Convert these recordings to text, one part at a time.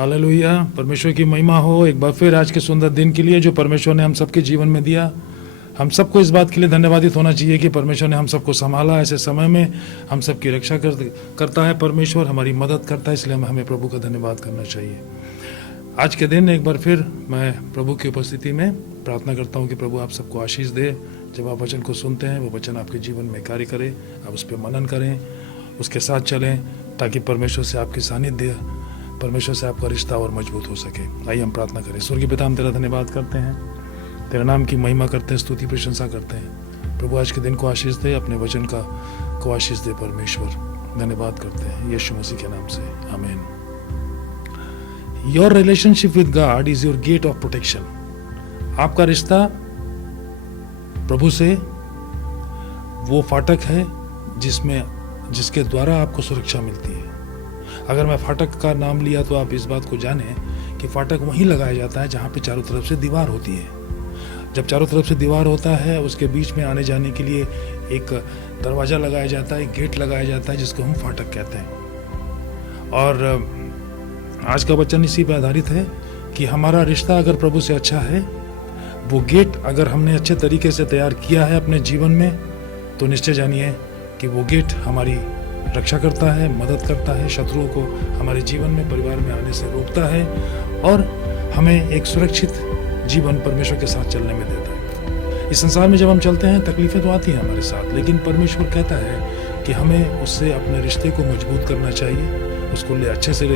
Hallelujah, परमेश्वर की महिमा हो एक बार फिर आज के सुंदर दिन के लिए जो परमेश्वर ने हम सबके जीवन में दिया। हम सबको इस बात के लिए धन्यवादित होना चाहिए कि परमेश्वर ने हम सबको संभाला। ऐसे समय में हम सबकी रक्षा करता है परमेश्वर, हमारी मदद करता है, इसलिए हमें प्रभु का धन्यवाद करना चाहिए। आज के दिन एक बार फिर मैं प्रभु की उपस्थिति में प्रार्थना करता हूँ कि प्रभु आप सबको आशीष दे। जब आप वचन को सुनते हैं वो वचन आपके जीवन में कार्य करे, आप उस पर मनन करें, उसके साथ चलें, ताकि परमेश्वर से आपकी सानिध्य, परमेश्वर से आपका रिश्ता और मजबूत हो सके। आइए हम प्रार्थना करें। स्वर्गीय पिता, हम तेरा धन्यवाद करते हैं, तेरे नाम की महिमा करते हैं, स्तुति प्रशंसा करते हैं। प्रभु आज के दिन को आशीष दे, अपने वचन को आशीष दे परमेश्वर। धन्यवाद करते हैं यीशु मसीह के नाम से, आमीन। Your relationship with God is your gate of protection. आपका रिश्ता प्रभु से वो फाटक है जिसके द्वारा आपको सुरक्षा मिलती है। अगर मैं फाटक का नाम लिया तो आप इस बात को जानें कि फाटक वहीं लगाया जाता है जहाँ पे चारों तरफ से दीवार होती है। जब चारों तरफ से दीवार होता है, उसके बीच में आने जाने के लिए एक दरवाज़ा लगाया जाता है, एक गेट लगाया जाता है, जिसको हम फाटक कहते हैं। और आज का वचन इसी पर आधारित है कि हमारा रिश्ता अगर प्रभु से अच्छा है, वो गेट अगर हमने अच्छे तरीके से तैयार किया है अपने जीवन में, तो निश्चय जानिए कि वो गेट हमारी रक्षा करता है, मदद करता है, शत्रुओं को हमारे जीवन में, परिवार में आने से रोकता है और हमें एक सुरक्षित जीवन परमेश्वर के साथ चलने में देता है। इस संसार में जब हम चलते हैं तकलीफें तो आती हैं हमारे साथ, लेकिन परमेश्वर कहता है कि हमें उससे अपने रिश्ते को मजबूत करना चाहिए, उसको अच्छे से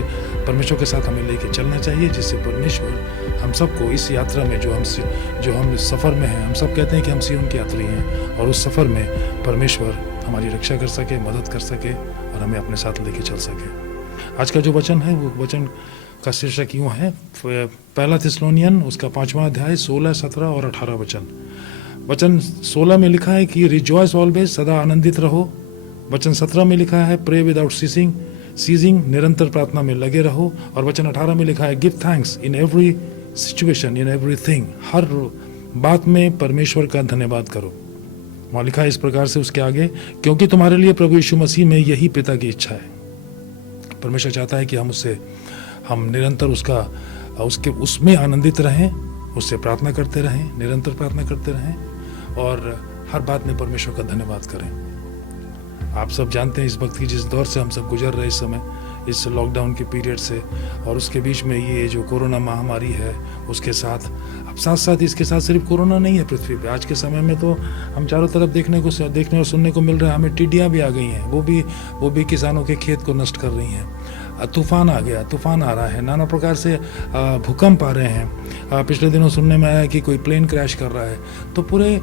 परमेश्वर के साथ हमें लेके चलना चाहिए, जिससे परमेश्वर हम सबको इस यात्रा में जो हम सफ़र में हैं, हम सब कहते हैं कि हम सिय्योन के यात्री हैं, और उस सफ़र में परमेश्वर हमारी रक्षा कर सके, मदद कर सके और हमें अपने साथ लेके चल सके। आज का जो वचन है वो वचन का शीर्षक यूँ है, पहला थिस्सलुनीयन उसका 5वां अध्याय 16, 17 और 18 वचन। वचन 16 में लिखा है कि रिजॉइस ऑलवेज, सदा आनंदित रहो। वचन 17 में लिखा है प्रे विदाउट सीजिंग, निरंतर प्रार्थना में लगे रहो। और वचन 18 में लिखा है give thanks in every situation, in everything, हर बात में परमेश्वर का धन्यवाद करो। वहाँ लिखा है इस प्रकार से उसके आगे, क्योंकि तुम्हारे लिए प्रभु यीशु मसीह में यही पिता की इच्छा है। परमेश्वर चाहता है कि हम निरंतर उसमें आनंदित रहें, उससे प्रार्थना करते रहें, निरंतर प्रार्थना करते रहें और हर बात में परमेश्वर का धन्यवाद करें। आप सब जानते हैं इस वक्त की जिस दौर से हम सब गुजर रहे इस समय, इस लॉकडाउन के पीरियड से, और उसके बीच में ये जो कोरोना महामारी है उसके साथ, अब साथ इसके साथ सिर्फ कोरोना नहीं है पृथ्वी पे। आज के समय में तो हम चारों तरफ देखने और सुनने को मिल रहा है, हमें टिड्डियाँ भी आ गई हैं, वो भी किसानों के खेत को नष्ट कर रही हैं। तूफान आ रहा है, नाना प्रकार से भूकंप आ रहे हैं। पिछले दिनों सुनने में आया कि कोई प्लेन क्रैश कर रहा है। तो पूरे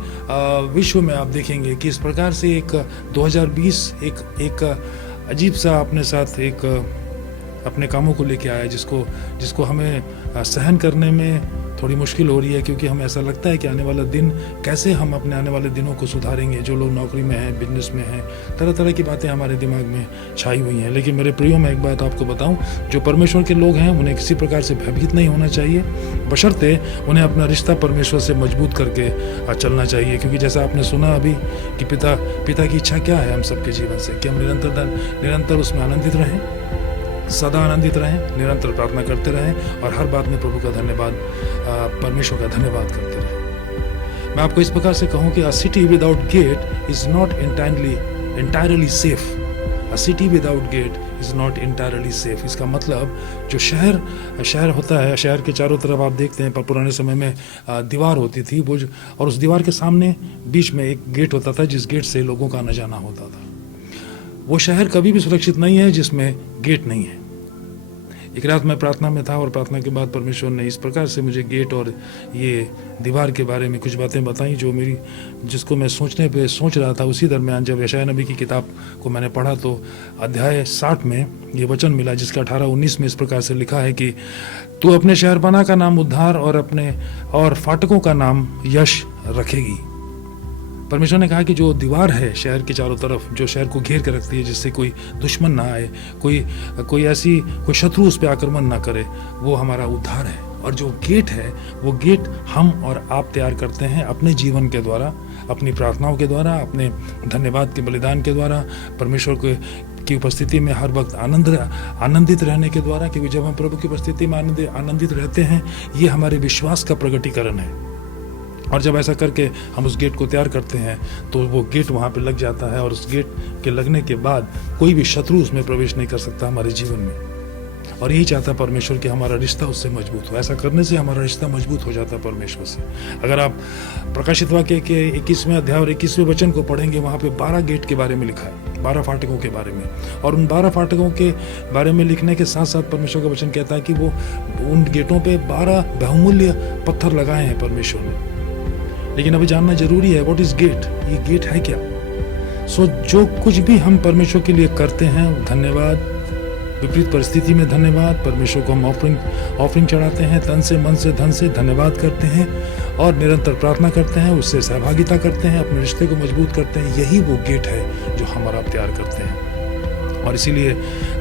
विश्व में आप देखेंगे कि इस प्रकार से एक 2020 एक अजीब सा अपने साथ एक अपने कामों को लेके आया, जिसको हमें सहन करने में थोड़ी मुश्किल हो रही है, क्योंकि हमें ऐसा लगता है कि आने वाला दिन कैसे हम अपने आने वाले दिनों को सुधारेंगे। जो लोग नौकरी में हैं, बिजनेस में हैं, तरह तरह की बातें हमारे दिमाग में छाई हुई हैं। लेकिन मेरे प्रियो, मैं एक बात आपको बताऊं, जो परमेश्वर के लोग हैं उन्हें किसी प्रकार से भयभीत नहीं होना चाहिए, बशर्ते उन्हें अपना रिश्ता परमेश्वर से मजबूत करके चलना चाहिए। क्योंकि जैसा आपने सुना अभी कि पिता की इच्छा क्या है हम सबके जीवन से, कि हम निरंतर उसमें आनंदित रहें, सदा आनंदित रहें, निरंतर प्रार्थना करते रहें और हर बात में प्रभु का धन्यवाद, परमेश्वर का धन्यवाद करते रहें। मैं आपको इस प्रकार से कहूँ कि a city without gate is not entirely safe. A city without gate is not entirely safe. इसका मतलब जो शहर होता है, शहर के चारों तरफ आप देखते हैं पुराने समय में दीवार होती थी, और उस दीवार के सामने बीच में एक गेट होता था, जिस गेट से लोगों का आना जाना होता था। वो शहर कभी भी सुरक्षित नहीं है जिसमें गेट नहीं है। एक रात मैं प्रार्थना में था और प्रार्थना के बाद परमेश्वर ने इस प्रकार से मुझे गेट और ये दीवार के बारे में कुछ बातें बताई, जिसको मैं सोच रहा था। उसी दरमियान जब यशायाह नबी की किताब को मैंने पढ़ा तो अध्याय 60 में ये वचन मिला, जिसका 18-19 में इस प्रकार से लिखा है कि तू अपने शहरपनाह का नाम उद्धार और फाटकों का नाम यश रखेगी। परमेश्वर ने कहा कि जो दीवार है शहर के चारों तरफ, जो शहर को घेर कर रखती है, जिससे कोई दुश्मन ना आए, कोई शत्रु उस पर आक्रमण ना करे, वो हमारा उद्धार है। और जो गेट है, वो गेट हम और आप तैयार करते हैं अपने जीवन के द्वारा, अपनी प्रार्थनाओं के द्वारा, अपने धन्यवाद के बलिदान के द्वारा, परमेश्वर की उपस्थिति में हर वक्त आनंदित रहने के द्वारा, क्योंकि जब हम प्रभु की उपस्थिति में आनंदित रहते हैं, ये हमारे विश्वास का प्रकटीकरण है। और जब ऐसा करके हम उस गेट को तैयार करते हैं तो वो गेट वहाँ पे लग जाता है, और उस गेट के लगने के बाद कोई भी शत्रु उसमें प्रवेश नहीं कर सकता हमारे जीवन में। और यही चाहता परमेश्वर कि हमारा रिश्ता उससे मजबूत हो। ऐसा करने से हमारा रिश्ता मजबूत हो जाता है परमेश्वर से। अगर आप प्रकाशित वाक्य के 21वें अध्याय और 21वें वचन को पढ़ेंगे, वहाँ पे 12 गेट के बारे में लिखा है, 12 फाटकों के बारे में। और उन 12 फाटकों के बारे में लिखने के साथ साथ परमेश्वर का वचन कहता है कि वो उन गेटों पे 12 बहुमूल्य पत्थर लगाए हैं परमेश्वर ने। लेकिन अभी जानना जरूरी है, व्हाट इज गेट, ये गेट है क्या। सो जो कुछ भी हम परमेश्वर के लिए करते हैं, धन्यवाद, विपरीत परिस्थिति में धन्यवाद, परमेश्वर को हम ऑफरिंग चढ़ाते हैं, तन से, मन से, धन से धन्यवाद करते हैं और निरंतर प्रार्थना करते हैं, उससे सहभागिता करते हैं, अपने रिश्ते को मजबूत करते हैं। यही वो गेट है जो हम और आप तैयार करते हैं। और इसीलिए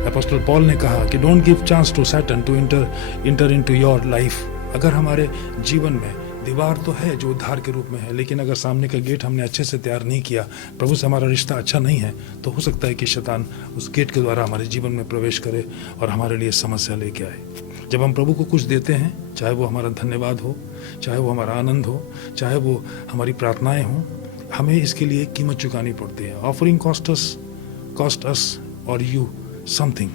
अपोस्टल पॉल ने कहा कि don't give chance to Satan to enter into your life. अगर हमारे जीवन में दीवार तो है जो उद्धार के रूप में है, लेकिन अगर सामने का गेट हमने अच्छे से तैयार नहीं किया, प्रभु से हमारा रिश्ता अच्छा नहीं है, तो हो सकता है कि शैतान उस गेट के द्वारा हमारे जीवन में प्रवेश करे और हमारे लिए समस्या लेके आए। जब हम प्रभु को कुछ देते हैं, चाहे वो हमारा धन्यवाद हो, चाहे वो हमारा आनंद हो, चाहे वो हमारी प्रार्थनाएं हों, हमें इसके लिए कीमत चुकानी पड़ती है। ऑफरिंग कॉस्ट अस और यू समथिंग।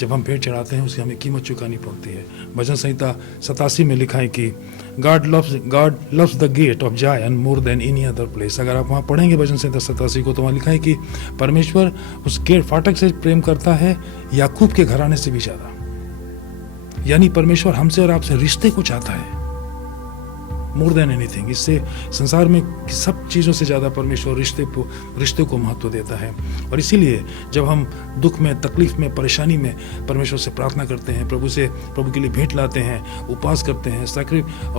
जब हम भेंट चढ़ाते हैं, उसकी हमें कीमत चुकानी पड़ती है। भजन संहिता 87 में लिखा है कि God loves the gate of Zion more than any other place। अगर आप वहाँ पढ़ेंगे भजन संहिता 87 को, तो वहाँ लिखा है कि परमेश्वर उस गेट फाटक से प्रेम करता है याकूब के घराने से भी ज्यादा। यानी परमेश्वर हमसे और आपसे रिश्ते को चाहता है, मोर देन एनीथिंग। इससे संसार में सब चीज़ों से ज़्यादा परमेश्वर रिश्ते को महत्व देता है। और इसीलिए जब हम दुख में, तकलीफ में, परेशानी में परमेश्वर से प्रार्थना करते हैं, प्रभु के लिए भेंट लाते हैं, उपवास करते हैं,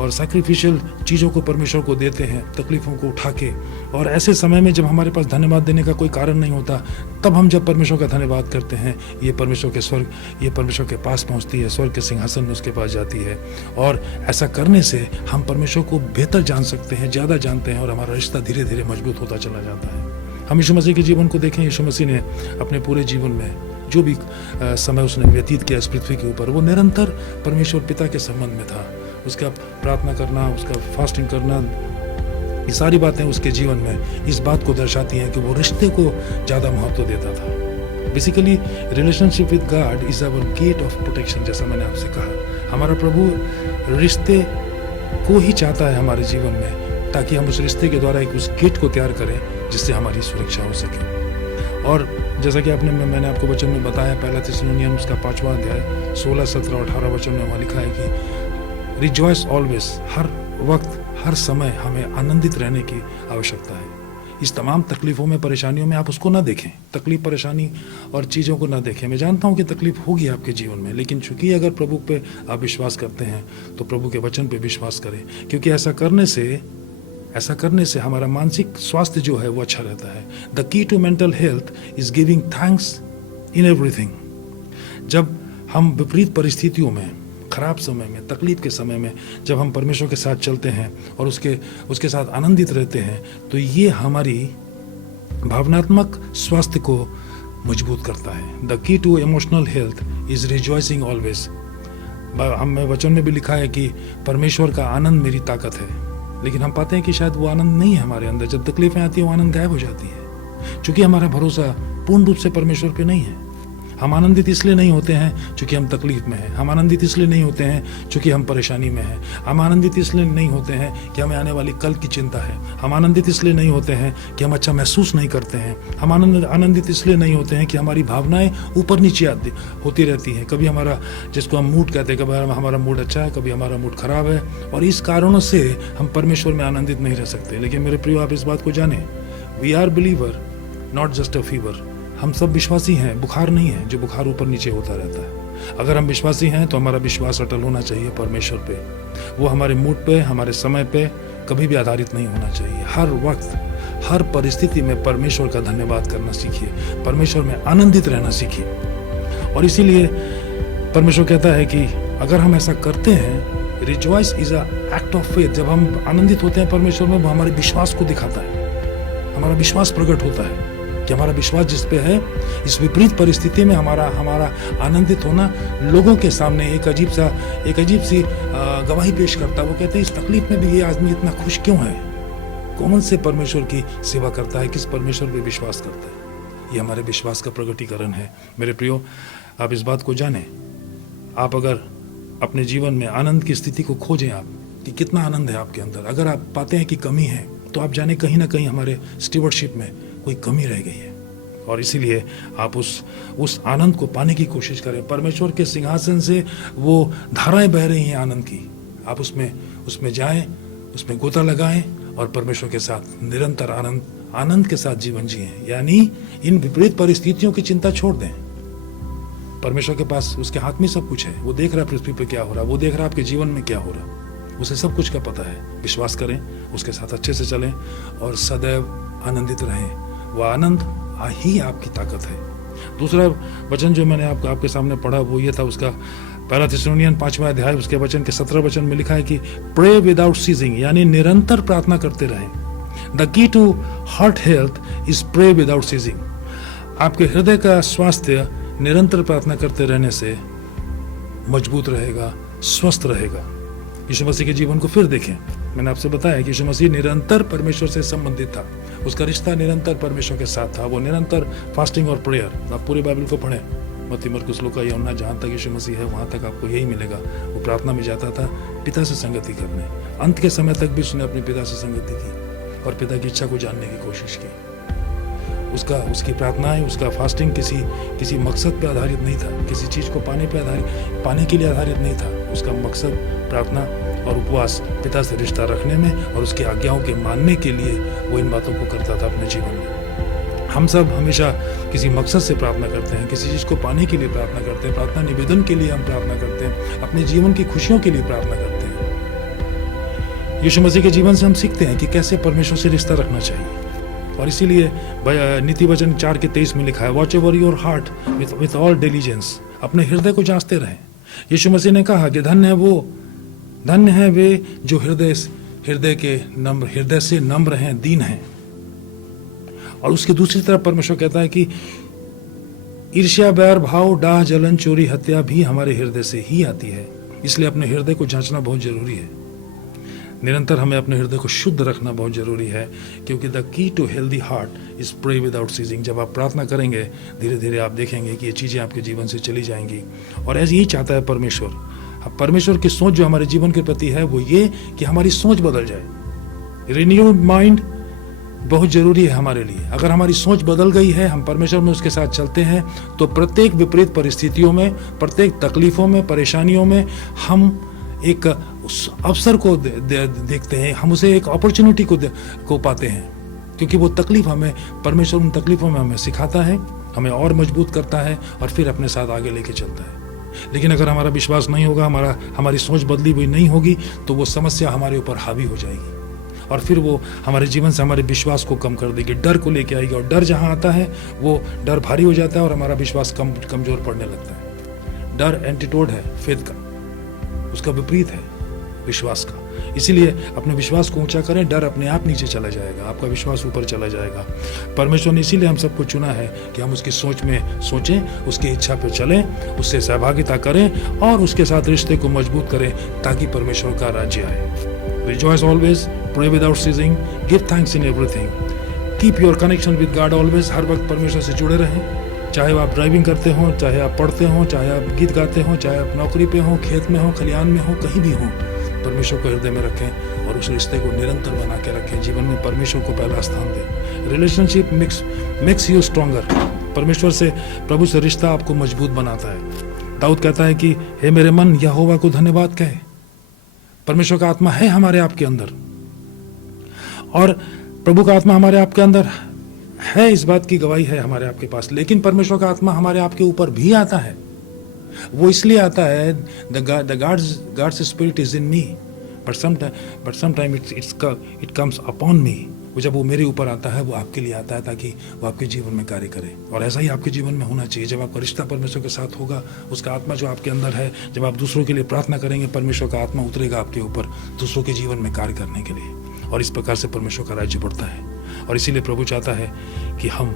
सैक्रिफिशियल चीज़ों को परमेश्वर को देते हैं, तकलीफ़ों को उठा के, और ऐसे समय में जब हमारे पास धन्यवाद देने का कोई कारण नहीं होता, तब हम जब परमेश्वर का धन्यवाद करते हैं, ये परमेश्वर के पास पहुँचती है, स्वर्ग के सिंहासन में उसके पास जाती है। और ऐसा करने से हम परमेश्वर को बेहतर जान सकते हैं, ज़्यादा जानते हैं, और हमारा रिश्ता धीरे धीरे मजबूत होता चला जाता है। हम यीशु मसीह के जीवन को देखें। यीशु मसीह ने अपने पूरे जीवन में जो भी समय उसने व्यतीत किया इस पृथ्वी के ऊपर, वो निरंतर परमेश्वर पिता के संबंध में था। उसका प्रार्थना करना, उसका फास्टिंग करना, ये सारी बातें उसके जीवन में इस बात को दर्शाती हैं कि वो रिश्ते को ज़्यादा महत्व देता था। Basically relationship with God is our gate of protection. जैसा मैंने आपसे कहा, हमारा प्रभु रिश्ते को ही चाहता है हमारे जीवन में, ताकि हम उस रिश्ते के द्वारा उस गेट को तैयार करें जिससे हमारी सुरक्षा हो सके। और जैसा कि मैंने आपको वचन में बताया, पहला थिस्सलुनीयन उसका 5वां अध्याय 16, 17 और 18 वचन में वहाँ लिखा है कि रिजॉइस ऑलवेज, हर वक्त हर समय हमें आनंदित रहने की आवश्यकता है। इस तमाम तकलीफ़ों में, परेशानियों में आप उसको ना देखें, तकलीफ, परेशानी और चीज़ों को ना देखें। मैं जानता हूँ कि तकलीफ होगी आपके जीवन में, लेकिन चूंकि अगर प्रभु पे आप विश्वास करते हैं तो प्रभु के वचन पे विश्वास करें, क्योंकि ऐसा करने से हमारा मानसिक स्वास्थ्य जो है वो अच्छा रहता है। The key to mental health is giving thanks in everything. जब हम विपरीत परिस्थितियों में, खराब समय में, तकलीफ के समय में जब हम परमेश्वर के साथ चलते हैं और उसके साथ आनंदित रहते हैं, तो ये हमारी भावनात्मक स्वास्थ्य को मजबूत करता है। The key to emotional health is rejoicing always. हमें वचन में भी लिखा है कि परमेश्वर का आनंद मेरी ताकत है, लेकिन हम पाते हैं कि शायद वो आनंद नहीं है हमारे अंदर। जब तकलीफें आती हैं, वो आनंद गायब हो जाती है, क्योंकि हमारा भरोसा पूर्ण रूप से परमेश्वर पे नहीं है। हम आनंदित इसलिए नहीं होते हैं क्योंकि हम तकलीफ में हैं। हम आनंदित इसलिए नहीं होते हैं क्योंकि हम परेशानी में हैं। हम आनंदित इसलिए नहीं होते हैं कि हमें आने वाली कल की चिंता है। हम आनंदित इसलिए नहीं होते हैं कि हम अच्छा महसूस नहीं करते हैं। हम आनंदित इसलिए नहीं होते हैं कि हमारी भावनाएं ऊपर नीचे होती रहती हैं। कभी हमारा, जिसको हम मूड कहते हैं, कभी हमारा मूड अच्छा है, कभी हमारा मूड खराब है, और इस कारणों से हम परमेश्वर में आनंदित नहीं रह सकते। लेकिन मेरे प्रिय, आप इस बात को जानें, we are believer, not just a fever. हम सब विश्वासी हैं, बुखार नहीं है जो बुखार ऊपर नीचे होता रहता है। अगर हम विश्वासी हैं तो हमारा विश्वास अटल होना चाहिए परमेश्वर पे। वो हमारे मूड पे, हमारे समय पे कभी भी आधारित नहीं होना चाहिए। हर वक्त, हर परिस्थिति में परमेश्वर का धन्यवाद करना सीखिए, परमेश्वर में आनंदित रहना सीखिए। और इसीलिए परमेश्वर कहता है कि अगर हम ऐसा करते हैं, rejoice is a act of faith. जब हम आनंदित होते हैं परमेश्वर में, वो हमारे विश्वास को दिखाता है, हमारा विश्वास प्रकट होता है। कि हमारा विश्वास जिस पे है, इस विपरीत परिस्थिति में हमारा आनंदित होना लोगों के सामने एक अजीब सी गवाही पेश करता है। वो कहते हैं इस तकलीफ में भी ये आदमी इतना खुश क्यों है, कौन से परमेश्वर की सेवा करता है, किस परमेश्वर पे विश्वास करता है। ये हमारे विश्वास का प्रगटीकरण है। मेरे प्रियो, आप इस बात को जानें। आप अगर अपने जीवन में आनंद की स्थिति को खोजें, आप कि कितना आनंद है आपके अंदर, अगर आप पाते हैं कि कमी है, तो आप जाने कहीं ना कहीं हमारे स्टीवर्डशिप में कोई कमी रह गई है। और इसीलिए आप उस आनंद को पाने की कोशिश करें। परमेश्वर के सिंहासन से वो धाराएं बह रही हैं आनंद की। आप उसमें जाएं, उसमें गोता लगाएं और परमेश्वर के साथ निरंतर आनंद के साथ जीवन जिएं। यानी इन विपरीत परिस्थितियों की चिंता छोड़ दें। परमेश्वर के पास, उसके हाथ में सब कुछ है। वो देख रहा है पृथ्वी पे क्या हो रहा है, वो देख रहा है आपके जीवन में क्या हो रहा है, उसे सब कुछ का पता है। विश्वास करें, उसके साथ अच्छे से चलें और सदैव आनंदित रहें। वह आनंद ही आपकी ताकत है। दूसरा वचन जो मैंने आपके सामने पढ़ा वो ये था, उसका पहला थिस्सलुनीयन 5वां अध्याय उसके वचन के 17 वचन में लिखा है कि प्रे विदाउट सीजिंग, यानी निरंतर प्रार्थना करते रहें। The key to heart health is pray without ceasing. आपके हृदय का स्वास्थ्य निरंतर प्रार्थना करते रहने से मजबूत रहेगा, स्वस्थ रहेगा। यीशु मसीह के जीवन को फिर देखें। मैंने आपसे बताया कि यीशु मसीह निरंतर परमेश्वर से संबंधित था। उसका रिश्ता निरंतर परमेश्वर के साथ था। वो निरंतर फास्टिंग और प्रेयर। आप पूरे बाइबल को पढ़ें, मत्ती, मरकुस, लूका, यूहन्ना, जहाँ तक यीशु मसीह है वहाँ तक आपको यही मिलेगा। वो प्रार्थना में जाता था पिता से संगति करने। अंत के समय तक भी उसने अपने पिता से संगति की और पिता की इच्छा को जानने की कोशिश की। उसकी प्रार्थनाएं, उसका फास्टिंग किसी मकसद पे आधारित नहीं था, किसी चीज को पाने के लिए आधारित नहीं था। उसका मकसद प्रार्थना और उपवास, पिता से रिश्ता रखने में और उसकी आज्ञाओं के मानने के लिए वो इन बातों को करता था अपने जीवन में। हम सब हमेशा किसी मकसद से प्रार्थना करते हैं, किसी चीज को पाने के लिए प्रार्थना करते हैं, प्रार्थना निवेदन के लिए हम प्रार्थना करते हैं, अपने जीवन की खुशियों के लिए प्रार्थना करते हैं। यीशु मसीह के जीवन से हम सीखते हैं कि कैसे परमेश्वर से रिश्ता रखना चाहिए। और इसीलिए नीति वचन 4:23 में लिखा है, watch over your heart with all diligence. अपने हृदय को जांचते रहें। यीशु मसीह ने कहा कि धन्य है वे जो हृदय से नम्र हैं, दीन हैं। और उसकी दूसरी तरफ परमेश्वर कहता है कि ईर्ष्या, बैर भाव, डाह, जलन, चोरी, हत्या भी हमारे हृदय से ही आती है। इसलिए अपने हृदय को जांचना बहुत जरूरी है। निरंतर हमें अपने हृदय को शुद्ध रखना बहुत जरूरी है, क्योंकि the key to healthy heart is pray without ceasing. जब आप प्रार्थना करेंगे, धीरे धीरे आप देखेंगे कि ये चीज़ें आपके जीवन से चली जाएंगी। और ऐसे ही चाहता है परमेश्वर। अब परमेश्वर की सोच जो हमारे जीवन के प्रति है वो ये कि हमारी सोच बदल जाए। रिन्यूड माइंड बहुत जरूरी है हमारे लिए। अगर हमारी सोच बदल गई है, हम परमेश्वर में उसके साथ चलते हैं, तो प्रत्येक विपरीत परिस्थितियों में, प्रत्येक तकलीफों में, परेशानियों में हम एक उस अवसर को देखते हैं, हम उसे एक अपॉर्चुनिटी को पाते हैं। क्योंकि वो तकलीफ हमें, परमेश्वर उन तकलीफों में हमें सिखाता है, हमें और मजबूत करता है और फिर अपने साथ आगे लेके चलता है। लेकिन अगर हमारा विश्वास नहीं होगा, हमारी सोच बदली हुई नहीं होगी, तो वो समस्या हमारे ऊपर हावी हो जाएगी और फिर वो हमारे जीवन से हमारे विश्वास को कम कर देगी, डर को लेके आएगी। और डर जहाँ आता है वो डर भारी हो जाता है और हमारा विश्वास कमजोर पड़ने लगता है। डर एंटीटोड है फेथ का, उसका विपरीत है विश्वास का। इसीलिए अपने विश्वास को ऊंचा करें, डर अपने आप नीचे चला जाएगा, आपका विश्वास ऊपर चला जाएगा। परमेश्वर ने इसीलिए हम सबको चुना है कि हम उसकी सोच में सोचें, उसकी इच्छा पर चलें, उससे सहभागिता करें और उसके साथ रिश्ते को मजबूत करें, ताकि परमेश्वर का राज्य आए। Rejoice always, pray without ceasing, give thanks in everything, keep your connection with God always. हर वक्त परमेश्वर से जुड़े रहें, चाहे आप ड्राइविंग करते हो, चाहे आप पढ़ते हो, चाहे आप गीत गाते हो, चाहे आप नौकरी पे हो, खेत में हो, खलिहान में हो, कहीं भी हो, परमेश्वर को हृदय में रखें और उस रिश्ते को निरंतर बना के रखें। जीवन में परमेश्वर को पहला स्थान दें। Relationship makes you stronger. परमेश्वर से, प्रभु से रिश्ता आपको मजबूत बनाता है। दाऊद कहता है कि हे मेरे मन, यहोवा को धन्यवाद कहे। परमेश्वर का आत्मा है हमारे आपके अंदर और प्रभु का आत्मा हमारे आपके अंदर है, इस बात की गवाही है हमारे आपके पास। लेकिन परमेश्वर का आत्मा हमारे आपके ऊपर भी आता है। वो इसलिए आता है, the gods spirit is in me, but sometime it comes upon मी। वो जब वो मेरे ऊपर आता है, वो आपके लिए आता है ताकि वो आपके जीवन में कार्य करे। और ऐसा ही आपके जीवन में होना चाहिए। जब आपका रिश्ता परमेश्वर के साथ होगा, उसका आत्मा जो आपके अंदर है, जब आप दूसरों के लिए प्रार्थना करेंगे, परमेश्वर का आत्मा उतरेगा आपके ऊपर दूसरों के जीवन में कार्य करने के लिए। और इस प्रकार से परमेश्वर का राज्य बढ़ता है। और इसीलिए प्रभु चाहता है कि हम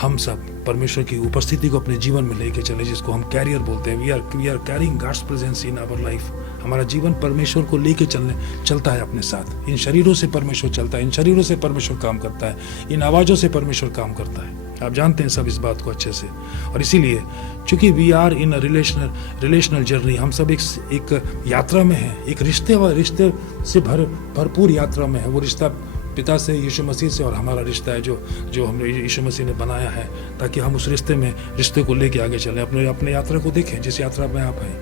हम सब परमेश्वर की उपस्थिति को अपने जीवन में लेके चले, जिसको हम कैरियर बोलते हैं। We are carrying God's presence in our life. हमारा जीवन परमेश्वर को लेके चलता है अपने साथ। इन शरीरों से परमेश्वर चलता है, इन शरीरों से परमेश्वर काम करता है, इन आवाज़ों से परमेश्वर काम करता है। आप जानते हैं सब इस बात को अच्छे से। और इसीलिए चूंकि we are in a relational journey, हम सब एक यात्रा में हैं, एक रिश्ते से भरपूर यात्रा में है। वो रिश्ता पिता से, यीशु मसीह से, और हमारा रिश्ता है जो हमने यीशु मसीह ने बनाया है, ताकि हम उस रिश्ते को लेके आगे चलें। अपने यात्रा को देखें, जिस यात्रा में आप हैं,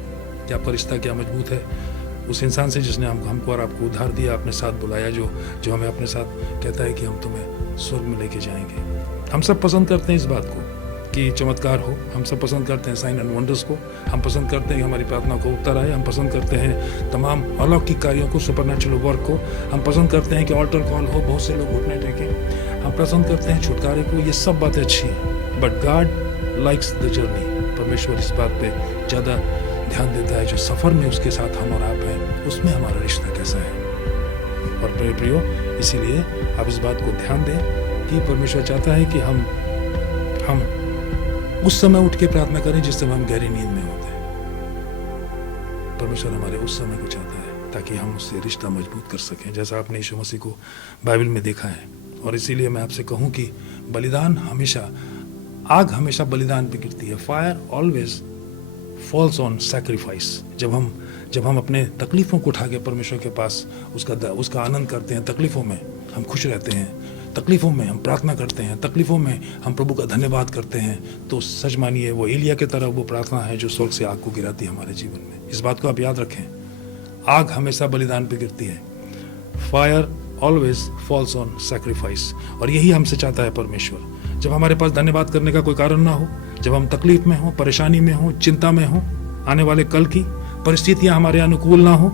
कि आपका रिश्ता क्या मजबूत है उस इंसान से जिसने हमको और आपको उद्धार दिया, अपने साथ बुलाया, जो हमें अपने साथ कहता है कि हम तुम्हें स्वर्ग में लेके जाएंगे। हम सब पसंद करते हैं इस बात को कि चमत्कार हो, हम सब पसंद करते हैं साइन एंड वंडर्स को, हम पसंद करते हैं कि हमारी प्रार्थना को उत्तर आए, हम पसंद करते हैं तमाम अलौकिक कार्यों को, सुपरनैचुरल वर्क को, हम पसंद करते हैं कि ऑल्टर कॉल हो, बहुत से लोग घुटने टेकें, हम पसंद करते हैं छुटकारे को। ये सब बातें अच्छी हैं, but God likes the journey. परमेश्वर इस बात पे ज़्यादा ध्यान देता है जो सफ़र में उसके साथ हम और आप हैं, उसमें हमारा रिश्ता कैसा है। और मेरे प्रियो, इसीलिए आप इस बात को ध्यान दें कि परमेश्वर चाहता है कि हम उस समय उठ के प्रार्थना करें जिस समय हम गहरी नींद में होते हैं। परमेश्वर हमारे उस समय को चाहता है ताकि हम उससे रिश्ता मजबूत कर सकें, जैसा आपने यीशु मसीह को बाइबल में देखा है। और इसीलिए मैं आपसे कहूँ कि आग हमेशा बलिदान पे गिरती है। Fire always falls on sacrifice. जब हम अपने तकलीफ़ों को उठा के परमेश्वर के पास उसका आनंद करते हैं, तकलीफ़ों में हम खुश रहते हैं, तकलीफ़ों में हम प्रार्थना करते हैं, तकलीफ़ों में हम प्रभु का धन्यवाद करते हैं, तो सच मानिए वो एलिया की तरह वो प्रार्थना है जो स्वर्ग से आग को गिराती है हमारे जीवन में। इस बात को आप याद रखें, आग हमेशा बलिदान पे गिरती है। Fire always falls on sacrifice. और यही हमसे चाहता है परमेश्वर। जब हमारे पास धन्यवाद करने का कोई कारण ना हो, जब हम तकलीफ में हो, परेशानी में हो, चिंता में हो, आने वाले कल की परिस्थितियां हमारे अनुकूल ना हो,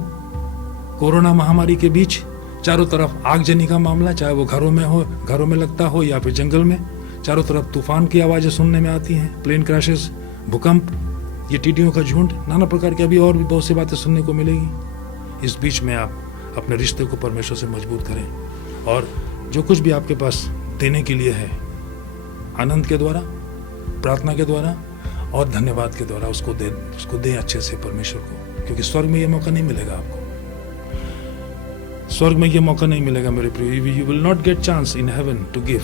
कोरोना महामारी के बीच चारों तरफ आगजनी का मामला, चाहे वो घरों में लगता हो या फिर जंगल में, चारों तरफ तूफान की आवाज़ें सुनने में आती हैं, प्लेन क्रैशेस, भूकंप, ये टीडियों का झुंड, नाना प्रकार की अभी और भी बहुत सी बातें सुनने को मिलेगी। इस बीच में आप अपने रिश्ते को परमेश्वर से मजबूत करें, और जो कुछ भी आपके पास देने के लिए है, आनंद के द्वारा, प्रार्थना के द्वारा और धन्यवाद के द्वारा उसको दें अच्छे से परमेश्वर को, क्योंकि स्वर्ग में ये मौका नहीं मिलेगा आपको। स्वर्ग में ये मौका नहीं मिलेगा मेरे प्रिय। You will not get chance in heaven to give.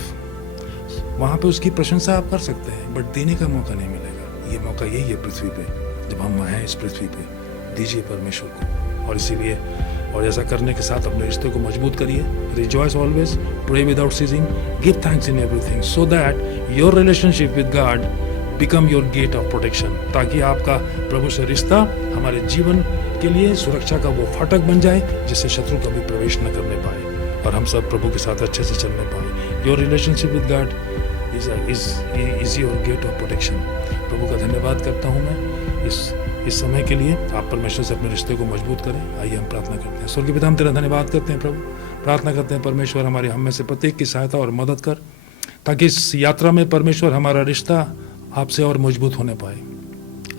वहाँ पे उसकी प्रशंसा आप कर सकते हैं, बट देने का मौका नहीं मिलेगा। ये मौका यही है पृथ्वी पे, जब हम हैं इस पृथ्वी पे। दीजिए परमेश्वर को। और इसीलिए और ऐसा करने के साथ अपने रिश्ते को मजबूत करिए। Rejoice always, pray without ceasing, give thanks in everything, so that your relationship with God become your gate of protection. ताकि आपका प्रभु से रिश्ता हमारे जीवन के लिए सुरक्षा का वो फाटक बन जाए जिससे शत्रु कभी प्रवेश न करने पाए, और हम सब प्रभु के साथ अच्छे से चलने पाए। Your relationship with God is your gate of protection. प्रभु का धन्यवाद करता हूँ मैं इस समय के लिए। आप परमेश्वर से अपने रिश्ते को मजबूत करें। आइए हम प्रार्थना करते हैं। स्वर्गीय पिता, हम तेरा धन्यवाद करते हैं प्रभु। प्रार्थना करते हैं परमेश्वर, हमारे हम में से प्रत्येक की सहायता और मदद कर, ताकि इस यात्रा में परमेश्वर हमारा रिश्ता आपसे और मजबूत होने पाए।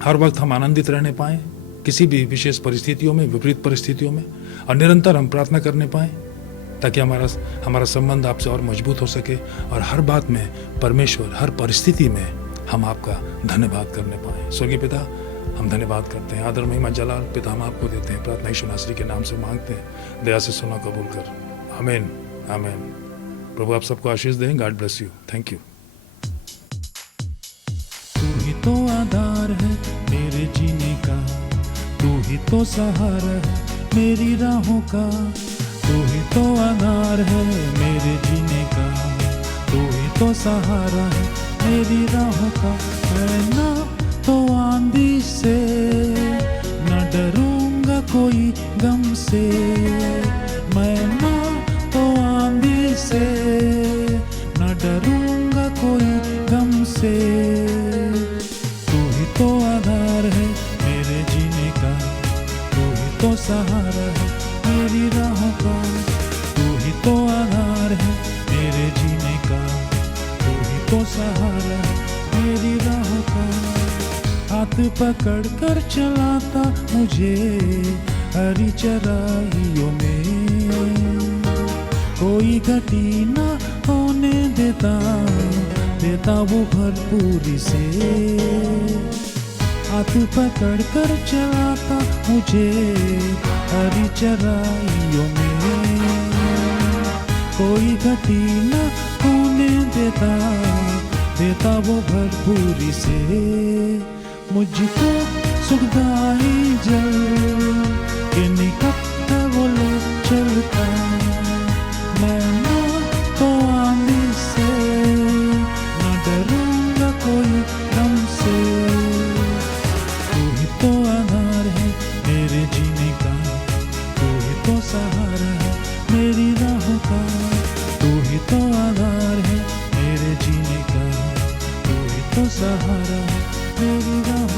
हर वक्त हम आनंदित रहने पाएँ किसी भी विशेष परिस्थितियों में, विपरीत परिस्थितियों में, और निरंतर हम प्रार्थना करने पाएँ ताकि हमारा संबंध आपसे और मजबूत हो सके, और हर बात में परमेश्वर, हर परिस्थिति में हम आपका धन्यवाद करने पाएँ। स्वर्गीय पिता, हम धन्यवाद करते हैं। आदर, महिमा, जलाल पिता हम आपको देते हैं। प्रार्थना यीशु नासरी के नाम से मांगते हैं। दया से सुना, कबूल कर। आमीन, आमीन। प्रभु आप सबको आशीष दें। God bless you. Thank you. तू ही तो आधार है मेरे जीने का, तू ही तो सहारा है मेरी राहों का, तू ही तो आधार है मेरे जीने का, तू ही तो सहारा है मेरी राहों का। मैं ना तो आंधी से न डरूंगा कोई गम से, मैं ना तो आंधी से न डरूंगा कोई गम से। तू ही तो आधार है मेरे जीने का, तू ही तो सहारा है मेरी राहों का, तू ही तो आधार है मेरे जीने का, तू ही तो सहारा है मेरी राहों का। हाथ पकड़ कर चलाता मुझे हरी चराइयों में, कोई घटी ना होने देता देता वो भरपूरी से। हाथ पकड़ कर चलाता मुझे हरी चराइयों में, कोई घटी न होने देता, देता वो भरपूरी से। मुझको सुखदाई जल के निकट वो ले चलता, मैं ना तो आंधी से, न डरूंगा कोई गम से। तू ही तो आधार है मेरे जीने का, तू ही तो सहारा है मेरी राहों का। तू ही तो आधार है मेरे जीने का, तू ही तो सहारा है मेरी राहों का।